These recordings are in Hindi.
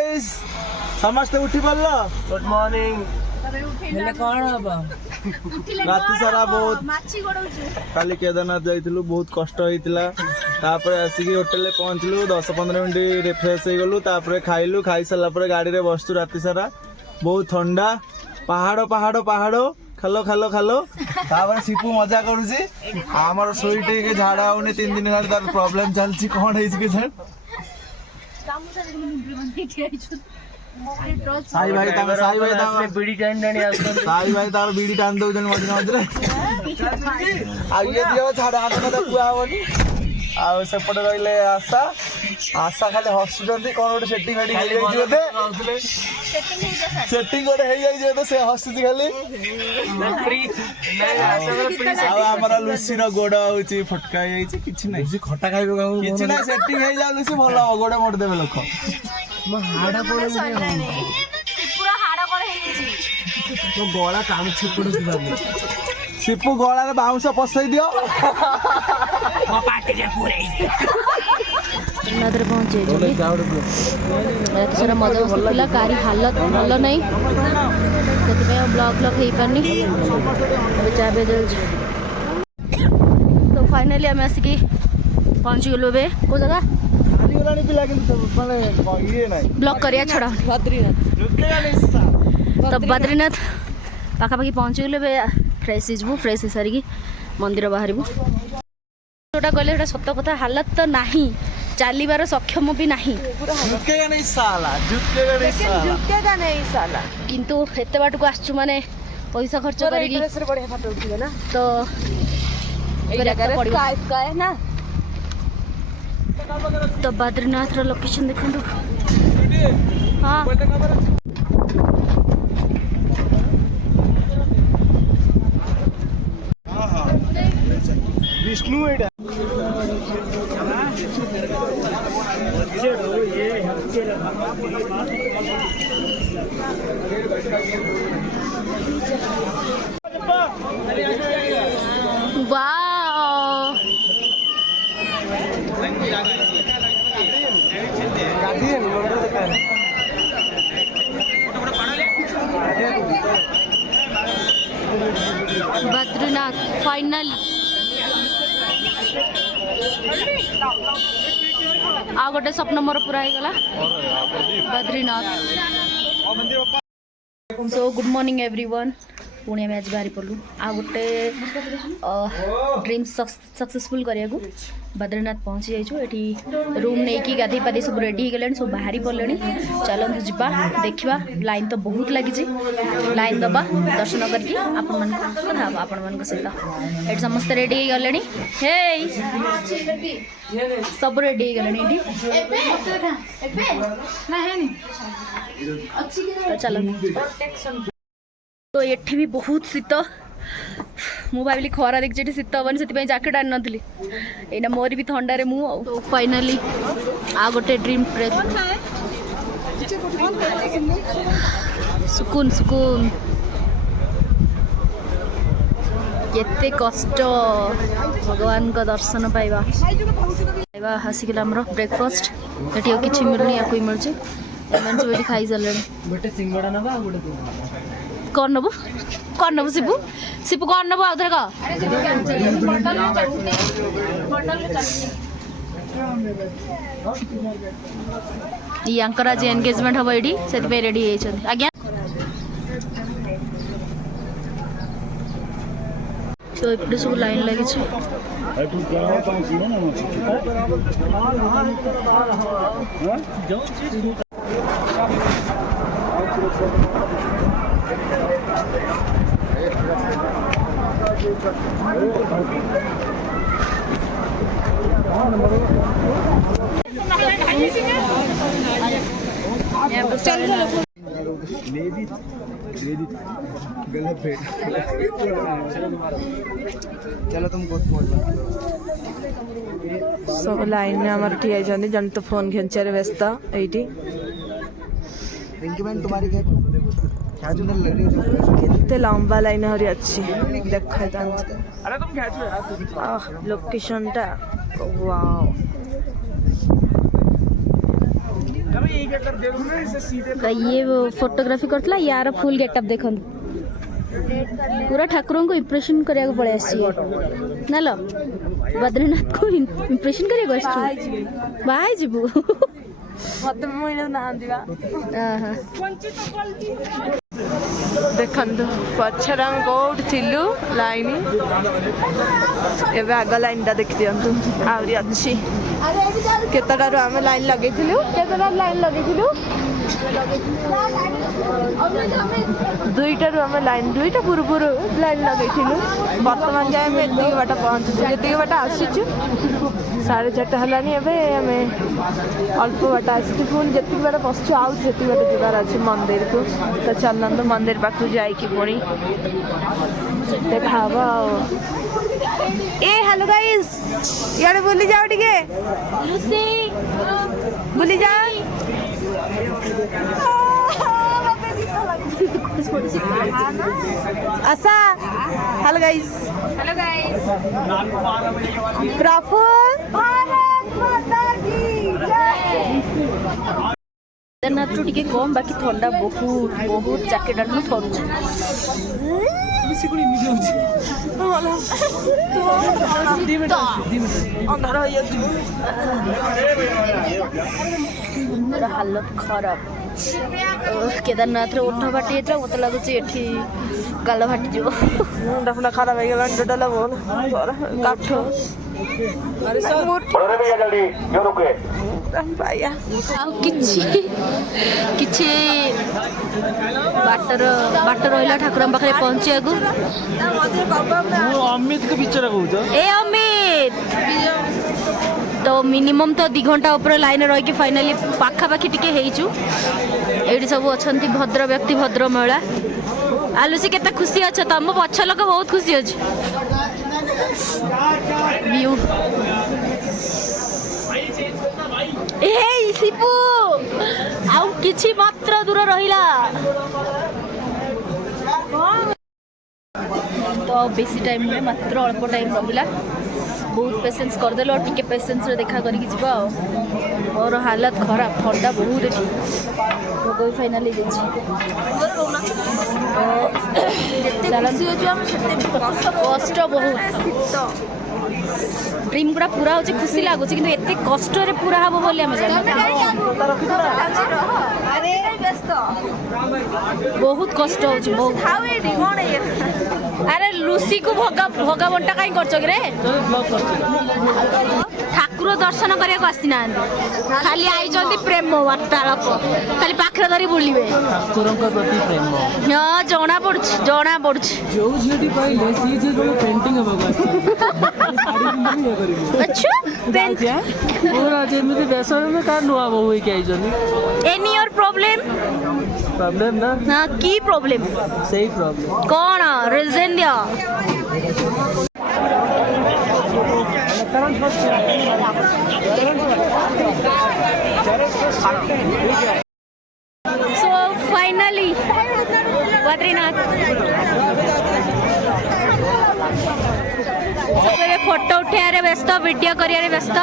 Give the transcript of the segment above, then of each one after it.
गाइस समस्त उठी पड़ल गुड मॉर्निंग हेले कौन हबा राति सारा बहुत काली केदारनाथ जाइलु बहुत कष्ट होइतिला तापर आसिकी होटल रे पहुंचलु 10-15 मिनिट रिफ्रेश हो गलु तापर खाइलु खाई सारा पर गाड़ी रे बसतु राति सारा बहुत ठंडा पहाड़ पहाड़ पहाड़ खालो खालो खालो तापर सिपु मजा करूची हमर सोईटे के झाड़ा होने 3 दिन हेला तार प्रॉब्लम चलची कोन हेछि के सर साई भाई बीड़ी टान दौन मझे मझे आगे दियो छाड़ हाथ मत कुआ हेनी आसेपट रही आशा आशा खाली हसुँच कौन गोटे सेटिंग बोधे सेटिंग गोटे हो से हसुची खाली आमर लुसी गोड़ हूँ फटका कि ना खटा खाइब कि ना सेटिंग हो जाओ लुसी भल हम गोड़ मोड़देवे लोक गला काम सिपु गला बाउंस पसई दियो पहुंचे रात सारा मजा मस्ती कारी हालत भल ना ब्लॉग ब्लॉग हो पारनी चाह पे चल तो फाइनाली आम आसिक पहुंची गलु ए को जगह ब्लॉग करिया छड़ा तो बद्रीनाथ पाखापाखि पहुंची गलु ए फ्रेश हो फ्रेश हो सारिकी मंदिर बाहर जोटा कहले सत कथा हालत तो नहीं चलिबार सक्षम भी नहीं किंतु एत बाट को आसचु माने पैसा खर्च कर तो ना तो बद्रीनाथ रो लोकेशन देखंतु हां विष्णु एटा वाओ बद्रीनाथ फाइनल आ गोटे स्वप्न मोर पूरा हो गला Badrinath. So good morning everyone Pune आम आज बाहरी पड़ू आ गोटे ड्रीम सक्सेसफुल करिया बद्रीनाथ पहुँची जाइए ये रूम नहीं कि गाधे पाधे सब रेडी हो गले सब बाहरी पड़े चलते जावा देखा लाइन तो बहुत लगी लाइन दबा दर्शन करके आपण सहित ये समस्त रेडी हो गले सब रेडी हो गले चल तो ये भी बहुत शीत मु भाविली खरा देखी शीत हेनी से जैकेट आनी नी एना मोर भी थंडारे मु तो फाइनाली आ गोटे ड्रीम प्लेस सुकून सुकून केते कष्ट भगवान का दर्शन पाइबा पाइबा आसिक ब्रेकफास्ट ये किसी मिलूनी या कोई मिलूँ सब खाई सारे गोटे सिंगड़ा ना कौन नबू शिपू शिपू कौन नबू आउे आज एंगेजमेंट हम ये से रेडी आज्ञा तो ये सब लाइन लगी चलो तुम सब लाइन में आम ठिया जन तो फोन खेचारे व्यस्त ये केते लंबा लाइन हरी अच्छी देखा लोकेशन टा वाओ तो ये फोटोग्राफी करतला यार फुल गेटअप देखन पूरा ठाकुर को इम्प्रेशन करिया पड़े आसी ना लो बद्रीनाथ को इम्प्रेशन करिया आसी बाय जीबू मत मुइले ना दिवा देखंतु पछरा कोड थिलु लाइन एबे आग लाइन टा देख दियंतु आउरी अछि केतडारु आमे लाइन लगेथिलु केतडा लाइन लगेथिलु दुईटारु आमे लाइन दुईटा पूर्व लाइन लगेथिलु वर्तमान जाय में एति बाटा पहुंचु जेति बाटा आसीछु 4:30 हलानी एबे आमे अल्प बाटा आसीछु पुन जेति बाटा पछछु आउ जेति बाटा जिबार अछि मंदिर को तो चलनंदु मंदिर पाखु जाई कि पुणी देखाबा ए हेलो गाइस यार बुली जाओ टिके लुसी बुली जाओ आशा हेलो गाइस प्रफुल भारत माता की जय केदारनाथ रू टिके कम बाकी ठंडा बहुत बहुत जैकेट आनु थरुछ हालत खराब केदारनाथ रे उठ बाटी एटा मत लागुच एठी गाल फाटी जो मुंडा फुंडा खराब हो गेला डडला बोल काठ अरे सर अरे भैया जल्दी जो रुके भैया किछि किछि बाट रहिला ठाकुर पाखे पहुंचिया को मु अमित के बिचरा कहूछ ए अमित तो मिनिमम तो 2 घंटा ऊपर लाइन रही कि फाइनली पाखापाखि टिके हेइचु एडी सब अछंती भद्र व्यक्ति भद्र महिला आलुसी केते खुशी अछ तम पछ लोक बहुत खुशी अछ व्यू ए शिपू आउ किछि मात्र दूर रहिला तो बेसी टाइम में मात्र अल्प टाइम रहिला बहुत पेशेंस कर देलो टिके पेशेंस रे देखा करी जिबा और हालत खराब ठंडा बहुत एठी तो कोई फाइनली देछि कष्ट बहुत ड्रीम गुड़ा पूरा होची खुशी लागुच किंतु एते कष्ट रे पूरा हबो बोली हम बहुत कष्ट होची बहुत अरे लुसी को भगा बंटा कहीं करछ रे ठाकुर दर्शन करिया को आसी ना खाली आई जल्दी प्रेम वार्तालाप खाली पाखरे धरी बुलिबे ठाकुर का प्रति प्रेम हां जणा पड़छ जो झियटी पाइले सी जे जो पेंटिंग अच्छा और आज एमती बेसर में का नुआ बहु के आई जनी एनी योर प्रॉब्लम ना हां की प्रॉब्लम सही प्रॉब्लम कौन रीजन दिया सो फाइनली बद्रीनाथ फोटो उठारे व्यस्त वीडियो करियारे व्यस्त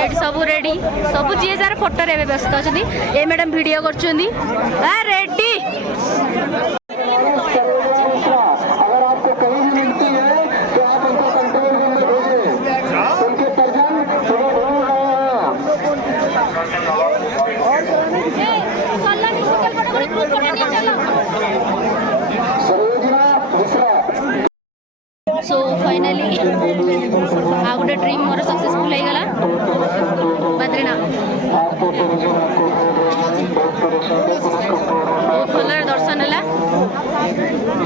एटी सब रेडी सब जी जार फोटो रे व्यस्त अछंती ए मैडम वीडियो करछंती आ रेडी अगर आपको कहीं भी मिलती है तो आप उनको कंट्रोल रूम में भेजें उनके सर्जन सो फाइनली आ गोटे ड्रीम मोर सक्सेसफुल हो गला बद्रीनाथ बहुत भल दर्शन है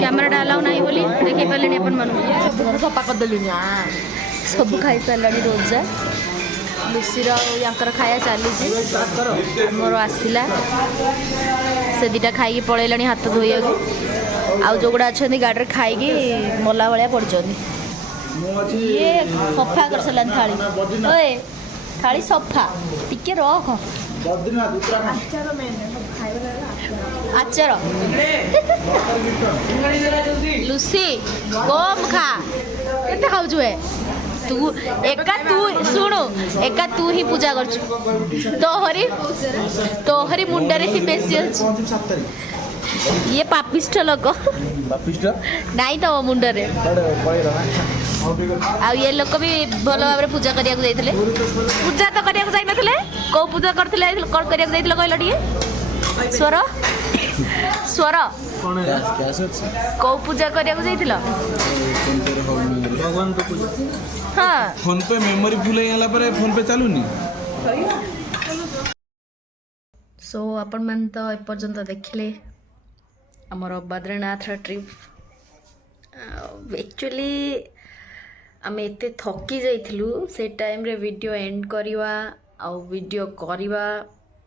कैमेरा अलाउ ना बोली देखे पारे अपन मन सफा करदेली सब खाई सारा रोजा लुसीर यार खाया चली मोर आसला से दीटा खाई पलैला हाथ धोइया आउ जो गुड़ा अच्छा गाड़ी में खाई मला भाया पड़ ये सफा कर सारा थाली ओए थाली सफा टिके रख आचार लुसी कम खा के खाऊ तू एका तू शुणु एका तू ही पूजा करछु तोहरी मुंडरे ही बेसी अछि ये पापिष्ठ लोक नाई तो मुंडरे आ ये लोक भी भल भाव पूजा करिया जाइथिले पूजा तो करिया जाई नथिले को पूजा करथिले कोन करिया जाइथिले कहलो टिके स्वर स्वर को पूजा करिया जाइथिलो भगवान को पूजा हां फोन पे मेमोरी फुल होला पर फोन पे चालुनी सो आपण मन तो एपर्यंत देखिले आमर बद्रीनाथ ट्रिप एक्चुअली आम एत थकी जाइलु से टाइम रे वीडियो एंड करवा आउ वीडियो करवा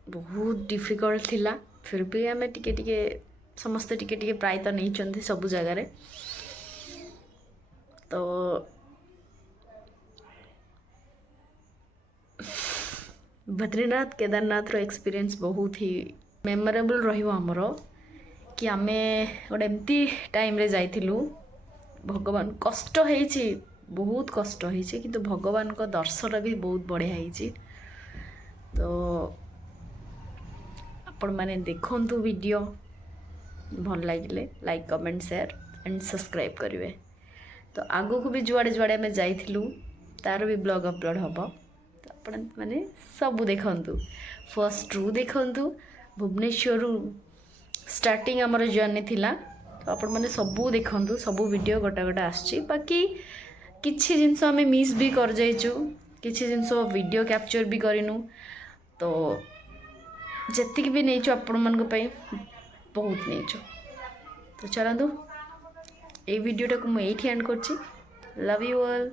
बहुत डिफिकल्ट थिला फिर भी आम टिके टिके समस्ते टिके टिके प्राय तो नहीं चंदी सब जगह रे तो बद्रीनाथ केदारनाथ रो एक्सपीरियंस बहुत ही मेमोरेबल रहिबो हमरो कि आमे गोटे एमती टाइम रे जाइथिलु भगवान कष्ट होइछि बहुत कष्ट होइछि किंतु भगवान को दर्शन भी बहुत बढ़िया होइछि तो आपण माने देखंतु वीडियो भल लागिले like comment share and subscribe करिवे तो आगो को भी जुआड़े जुआड़े आमे जाइथिलु तार भी ब्लॉग अपलोड हबो तो आपण माने सब देखंतु फर्स्ट रू देखंतु भुवनेश्वर स्टार्टिंग आमर जर्नी थिला तो आपण माने सबू देखंतु सबू वीडियो गोटा गोटा आछि बाकी किछि जिंस आमे मिस भी कर जाइछु किछि जिंस वीडियो कैप्चर भी करिनु तो जतिक भी नैछु आपण मन को पई बहुत नैछु तो चलंतु ए वीडियो टाको मैं एठी एंड करछि लव यू ऑल।